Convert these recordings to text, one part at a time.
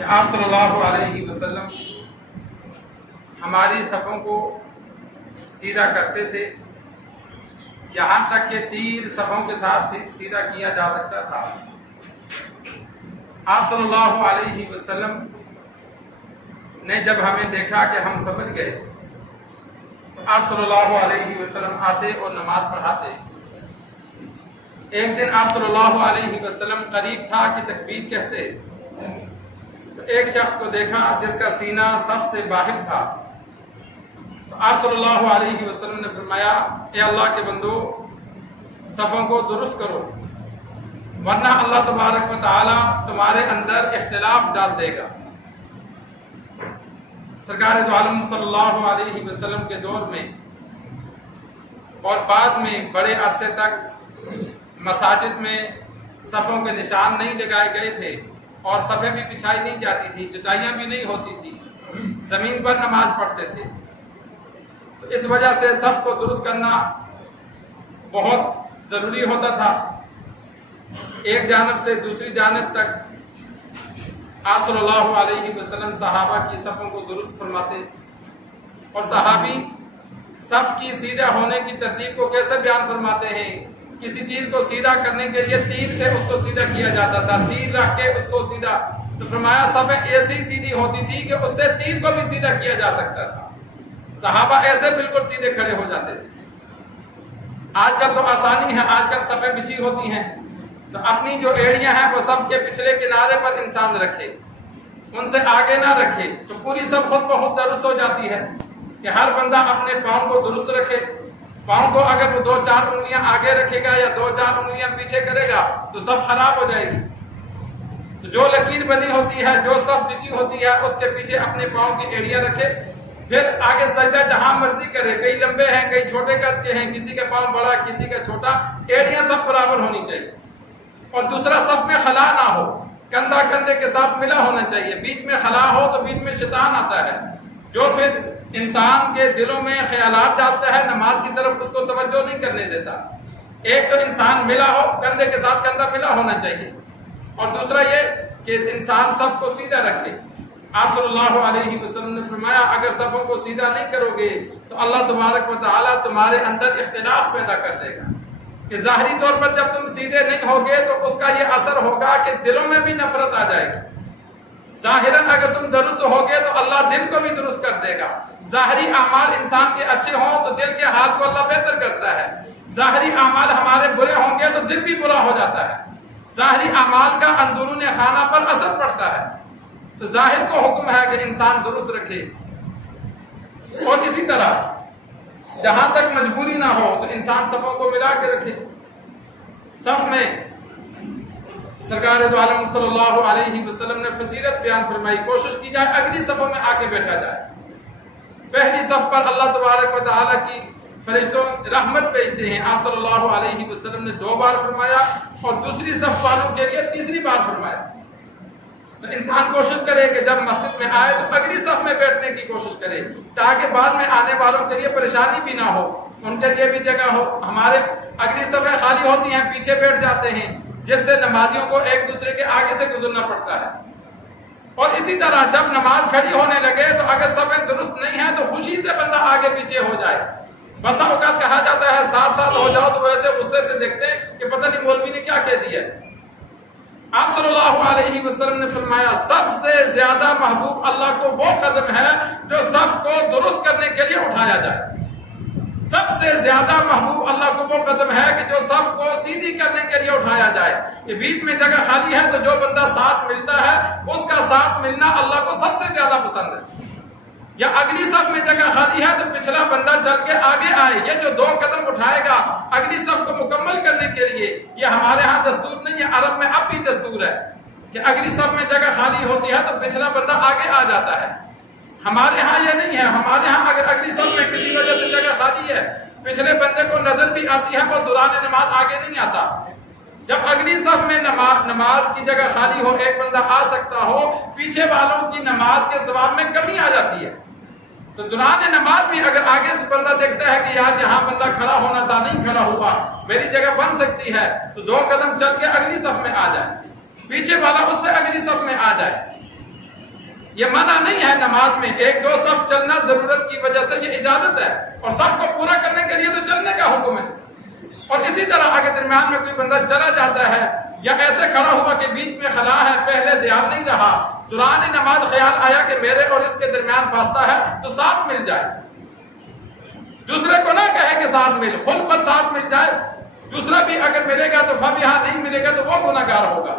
کہ آپ صلی اللہ علیہ وسلم ہماری صفوں کو سیدھا کرتے تھے، یہاں تک کہ تیر صفوں کے ساتھ سیدھا کیا جا سکتا تھا۔ آپ صلی اللہ علیہ وسلم نے جب ہمیں دیکھا کہ ہم سمجھ گئے تو آپ صلی اللہ علیہ وسلم آتے اور نماز پڑھاتے۔ ایک دن آپ صلی اللہ علیہ وسلم قریب تھا کہ تکبیر کہتے تو ایک شخص کو دیکھا جس کا سینہ صف سے باہر تھا، تو آپ صلی اللہ علیہ وسلم نے فرمایا، اے اللہ کے بندو، صفوں کو درست کرو ورنہ اللہ تبارک و تعالی تمہارے اندر اختلاف ڈال دے گا۔ سرکار دو عالم صلی اللہ علیہ وسلم کے دور میں اور بعد میں بڑے عرصے تک مساجد میں صفوں کے نشان نہیں لگائے گئے تھے اور صفیں بھی بچھائی نہیں جاتی تھی، چٹائیاں بھی نہیں ہوتی تھی، زمین پر نماز پڑھتے تھے۔ تو اس وجہ سے صف کو درست کرنا بہت ضروری ہوتا تھا۔ ایک جانب سے دوسری جانب تک آپ صلی اللہ علیہ وسلم صحابہ کی صفوں کو درست فرماتے، اور صحابی صف کی سیدھا ہونے کی ترتیب کو کیسے بیان فرماتے ہیں؟ کسی چیز کو سیدھا کرنے کے لیے تیر سے اس کو سیدھا کیا جاتا تھا، تیر رکھ کے اس کو سیدھا، تو فرمایا صفیں ایسی سیدھی ہوتی تھی کہ اس سے تیر کو بھی سیدھا کیا جا سکتا تھا۔ صحابہ ایسے بالکل سیدھے کھڑے ہو جاتے تھے۔ آج کل تو آسانی ہے، آج کل صفیں بچھی ہوتی ہیں تو اپنی جو ایڑیاں ہیں وہ صف کے پچھلے کنارے پر انسان رکھے، ان سے آگے نہ رکھے، تو پوری صف خود بخود درست ہو جاتی ہے کہ ہر بندہ اپنے پاؤں کو درست رکھے۔ پاؤں کو اگر وہ 2-4 انگلیاں آگے رکھے گا یا 2-4 انگلیاں پیچھے کرے گا تو صف خراب ہو جائے گی۔ تو جو لکیر بنی ہوتی ہے، جو صف بچھی ہوتی ہے، اس کے پیچھے اپنے پاؤں کی ایڑیاں رکھے، پھر آگے سجدہ جہاں مرضی کرے، کئی لمبے ہیں کئی چھوٹے قد کے ہیں، کسی کا پاؤں بڑا کسی کا چھوٹا، ایڑیاں سب برابر ہونی چاہیے۔ اور دوسرا صف میں خلا نہ ہو، کندھا کندھے کے ساتھ ملا ہونا چاہیے۔ بیچ میں خلا ہو تو بیچ میں شیطان آتا ہے جو پھر انسان کے دلوں میں خیالات ڈالتا ہے، نماز کی طرف اس کو توجہ نہیں کرنے دیتا۔ ایک تو انسان ملا ہو، کندھے کے ساتھ کندھا ملا ہونا چاہیے، اور دوسرا یہ کہ انسان صف کو سیدھا رکھے۔ آپ صلی اللہ علیہ وسلم نے فرمایا، اگر صفوں کو سیدھا نہیں کرو گے تو اللہ تبارک و تعالیٰ تمہارے اندر اختلاف پیدا کر دے گا، کہ ظاہری طور پر جب تم سیدھے نہیں ہوگے تو اس کا یہ اثر ہوگا کہ دلوں میں بھی نفرت آ جائے گی۔ ظاہراً اگر تم درست ہوگے تو اللہ دل کو بھی درست کر دے گا۔ ظاہری اعمال انسان کے اچھے ہوں تو دل کے حال کو اللہ بہتر کرتا ہے، ظاہری اعمال ہمارے برے ہوں گے تو دل بھی برا ہو جاتا ہے۔ ظاہری اعمال کا اندرون خانہ پر اثر پڑتا ہے، تو ظاہر کو حکم ہے کہ انسان درست رکھے۔ اور اسی طرح جہاں تک مجبوری نہ ہو تو انسان صفوں کو ملا کے رکھے۔ صف میں سرکار دو عالم صلی اللہ علیہ وسلم نے فضیلت بیان فرمائی، کوشش کی جائے اگلی صفوں میں آ کے بیٹھا جائے۔ پہلی صف پر اللہ تبارک و تعالیٰ کی فرشتوں رحمت بھیجتے ہیں، آپ صلی اللہ علیہ وسلم نے 2 بار فرمایا اور دوسری صف والوں کے لیے تیسری بار فرمایا۔ تو انسان کوشش کرے کہ جب مسجد میں آئے تو اگلی صف میں بیٹھنے کی کوشش کرے، تاکہ بعد میں آنے والوں کے لیے پریشانی بھی نہ ہو، ان کے لیے بھی جگہ ہو۔ ہمارے اگلی صفیں خالی ہوتی ہیں، پیچھے بیٹھ جاتے ہیں، جس سے نمازیوں کو ایک دوسرے کے آگے سے گزرنا پڑتا ہے۔ اور اسی طرح جب نماز کھڑی ہونے لگے تو اگر صفیں درست نہیں ہیں تو خوشی سے بندہ آگے پیچھے ہو جائے۔ بسا اوقات کہا جاتا ہے ساتھ ساتھ ہو جاؤ تو ویسے غصے سے دیکھتے ہیں کہ پتہ نہیں مولوی نے کیا کہہ دیا۔ آپ صلی اللہ علیہ وسلم نے فرمایا، سب سے زیادہ محبوب اللہ کو وہ قدم ہے جو صف کو درست کرنے کے لیے اٹھایا جائے۔ سب سے زیادہ محبوب اللہ کو وہ قدم ہے کہ جو صف کو سیدھی کرنے کے لیے اٹھایا جائے۔ کہ بیچ میں جگہ خالی ہے تو جو بندہ ساتھ ملتا ہے اس کا ساتھ ملنا اللہ کو سب سے زیادہ پسند ہے۔ یا اگلی صف میں جگہ خالی ہے تو پچھلا بندہ چل کے آگے آئے، یہ جو 2 قدم اٹھائے گا اگلی صف کو مکمل کرنے کے لیے، یہ ہمارے ہاں دستور نہیں ہے، عرب میں اب بھی دستور ہے کہ اگلی صف میں جگہ خالی ہوتی ہے تو پچھلا بندہ آگے آ جاتا ہے۔ ہمارے ہاں یہ نہیں ہے، ہمارے ہاں اگر اگلی صف میں کسی وجہ سے جگہ خالی ہے، پچھلے بندے کو نظر بھی آتی ہے، وہ دوران نماز آگے نہیں آتا۔ جب اگلی صف میں نماز کی جگہ خالی ہو، ایک بندہ آ سکتا ہو، پیچھے والوں کی نماز کے ثواب میں کمی آ جاتی ہے۔ تو دوران نماز بھی اگر آگے سے بندہ دیکھتا ہے کہ یار یہاں بندہ کھڑا ہونا تھا نہیں کھڑا ہوا، میری جگہ بن سکتی ہے، تو 2 قدم چل کے اگلی صف میں آ جائے، پیچھے والا اس سے اگلی صف میں آ جائے۔ یہ منع نہیں ہے نماز میں، ایک دو صف چلنا ضرورت کی وجہ سے یہ اجازت ہے، اور صف کو پورا کرنے کے لیے تو چلنے کا حکم ہے۔ اور اسی طرح اگر درمیان میں کوئی بندہ چلا جاتا ہے یا ایسے کھڑا ہوا کہ بیچ میں خلا ہے، پہلے دھیان نہیں رہا، دوران نماز خیال آیا کہ میرے اور اس کے درمیان فاصلہ ہے، تو ساتھ مل جائے، دوسرے کو نہ کہے کہ ساتھ مل، خود پر ساتھ مل جائے، دوسرا بھی اگر ملے گا تو فبیہا، نہیں ملے گا تو وہ گناہ گار ہوگا۔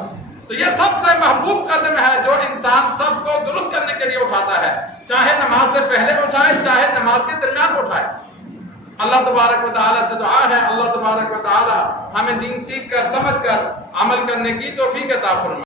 تو یہ سب سے محبوب قدم ہے جو انسان سب کو درست کرنے کے لیے اٹھاتا ہے، چاہے نماز سے پہلے اٹھائے چاہے نماز کے درمیان اٹھائے۔ اللہ تبارک و تعالیٰ سے دعا ہے اللہ تبارک و تعالیٰ ہمیں دین سیکھ کر سمجھ کر عمل کرنے کی توفیق عطا فرمائے۔